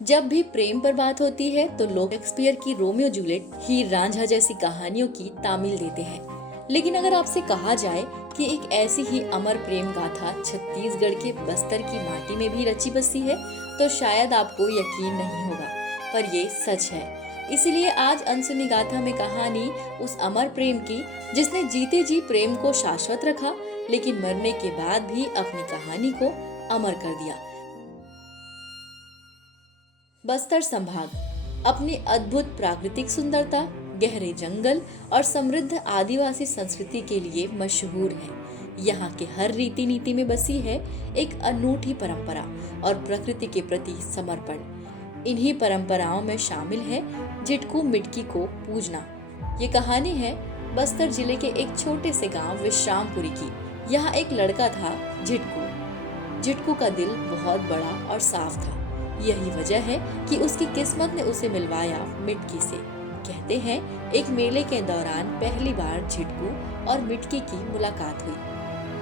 जब भी प्रेम पर बात होती है तो लोग शेक्सपियर की रोमियो जूलियट, हीर रांझा जैसी कहानियों की तामील देते हैं। लेकिन अगर आपसे कहा जाए कि एक ऐसी ही अमर प्रेम गाथा छत्तीसगढ़ के बस्तर की माटी में भी रची बसी है, तो शायद आपको यकीन नहीं होगा, पर ये सच है। इसीलिए आज अनसुनी गाथा में कहानी उस अमर प्रेम की जिसने जीते जी प्रेम को शाश्वत रखा, लेकिन मरने के बाद भी अपनी कहानी को अमर कर दिया। बस्तर संभाग अपनी अद्भुत प्राकृतिक सुंदरता, गहरे जंगल और समृद्ध आदिवासी संस्कृति के लिए मशहूर है। यहाँ के हर रीति नीति में बसी है एक अनूठी परंपरा और प्रकृति के प्रति समर्पण। इन्हीं परंपराओं में शामिल है झिटकू मिटकी को पूजना। ये कहानी है बस्तर जिले के एक छोटे से गांव विश्रामपुरी की। यहाँ एक लड़का था झिटकू। झिटकू का दिल बहुत बड़ा और साफ था। यही वजह है कि उसकी किस्मत ने उसे मिलवाया मिटकी से। कहते हैं एक मेले के दौरान पहली बार झिटकू और मिटकी की मुलाकात हुई।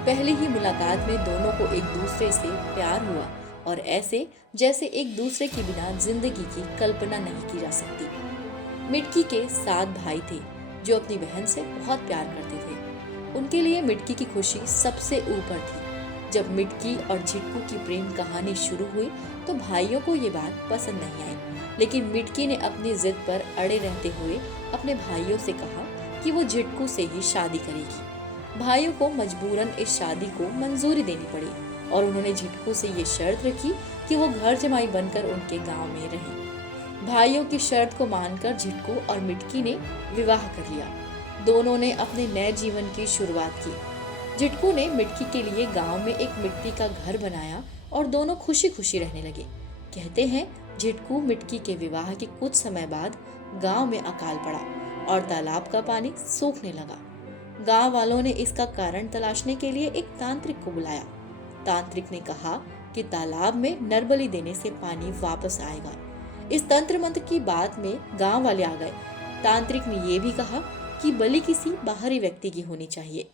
पहली ही मुलाकात में दोनों को एक दूसरे से प्यार हुआ और ऐसे जैसे एक दूसरे के बिना जिंदगी की कल्पना नहीं की जा सकती। मिटकी के 7 भाई थे जो अपनी बहन से बहुत प्यार करते थे। उनके लिए मिटकी की खुशी सबसे ऊपर थी। जब मिटकी और झिटकू की प्रेम कहानी शुरू हुई तो भाइयों को ये बात पसंद नहीं आई, लेकिन मिटकी ने अपनी जिद पर अड़े रहते हुए अपने भाइयों से कहा कि वो झिटकू से ही शादी करेगी। भाइयों को मजबूरन इस शादी को मंजूरी देनी पड़ी और उन्होंने झिटकू से ये शर्त रखी कि वो घर जमाई बनकर उनके गांव में रहे। भाइयों की शर्त को मानकर झिटकू और मिटकी ने विवाह कर लिया। दोनों ने अपने नए जीवन की शुरुआत की। झिटकू ने मिटकी के लिए गांव में एक मिट्टी का घर बनाया और दोनों खुशी खुशी रहने लगे। कहते हैं झिटकू मिटकी के विवाह के कुछ समय बाद गांव में अकाल पड़ा और तालाब का पानी सूखने लगा। गांव वालों ने इसका कारण तलाशने के लिए एक तांत्रिक को बुलाया। तांत्रिक ने कहा कि तालाब में नरबली देने से पानी वापस आएगा। इस तंत्र मंत्र की बात में गांव वाले आ गए। तांत्रिक ने ये भी कहा कि बलि किसी बाहरी व्यक्ति की होनी चाहिए।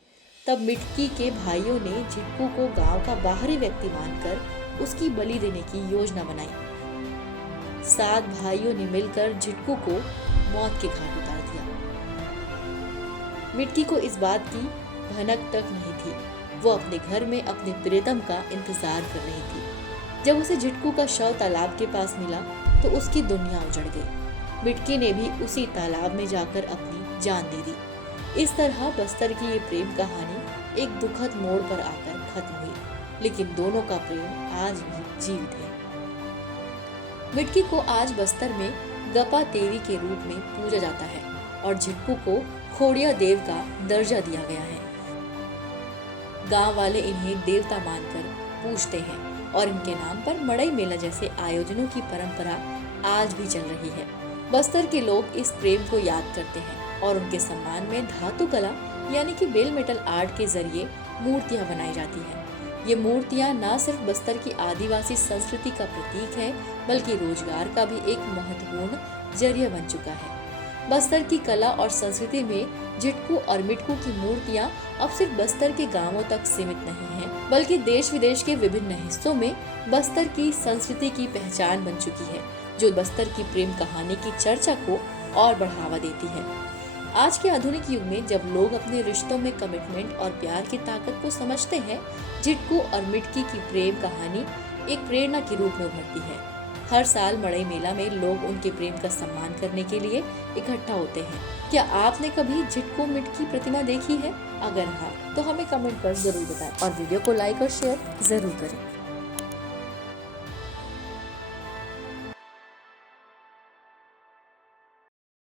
तब मिटकी के भाइयों ने झिटकू को गांव का बाहरी व्यक्ति मानकर उसकी बलि देने की योजना बनाई। 7 भाइयों ने मिलकर झिटकू को मौत के घाट उतार दिया। मिटकी को इस बात की भनक तक नहीं थी। वो अपने घर में अपने प्रियतम का इंतजार कर रही थी। जब उसे झिटकू का शव तालाब के पास मिला तो उसकी दुनिया उजड़ गई। मिटकी ने भी उसी तालाब में जाकर अपनी जान दे दी। इस तरह बस्तर की ये प्रेम कहानी एक दुखद मोड़ पर आकर खत्म हुई, लेकिन दोनों का प्रेम आज भी जीवित है। मिटकी को आज बस्तर में गपा देवी के रूप में पूजा जाता है और झिटकू को खोड़िया देव का दर्जा दिया गया है। गांव वाले इन्हें देवता मानकर पूजते हैं और इनके नाम पर मड़ई मेला जैसे आयोजनों की परंपरा आज भी चल रही है। बस्तर के लोग इस प्रेम को याद करते हैं और उनके सम्मान में धातु कला यानी कि बेल मेटल आर्ट के जरिए मूर्तियां बनाई जाती हैं। ये मूर्तियां न सिर्फ बस्तर की आदिवासी संस्कृति का प्रतीक है, बल्कि रोजगार का भी एक महत्वपूर्ण जरिया बन चुका है। बस्तर की कला और संस्कृति में झिटकू और मिटकू की मूर्तियां अब सिर्फ बस्तर के गांवों तक सीमित नहीं है, बल्कि देश विदेश के विभिन्न हिस्सों में बस्तर की संस्कृति की पहचान बन चुकी है, जो बस्तर की प्रेम कहानी की चर्चा को और बढ़ावा देती है। आज के आधुनिक युग में जब लोग अपने रिश्तों में कमिटमेंट और प्यार की ताकत को समझते हैं, झिटकू और मिटकी की प्रेम कहानी एक प्रेरणा के रूप में उभरती है। हर साल मड़ई मेला में लोग उनके प्रेम का सम्मान करने के लिए इकट्ठा होते हैं। क्या आपने कभी झिटकू मिटकी प्रतिमा देखी है? अगर हाँ, तो हमें कमेंट कर जरूर बताएं और वीडियो को लाइक और शेयर जरूर करें।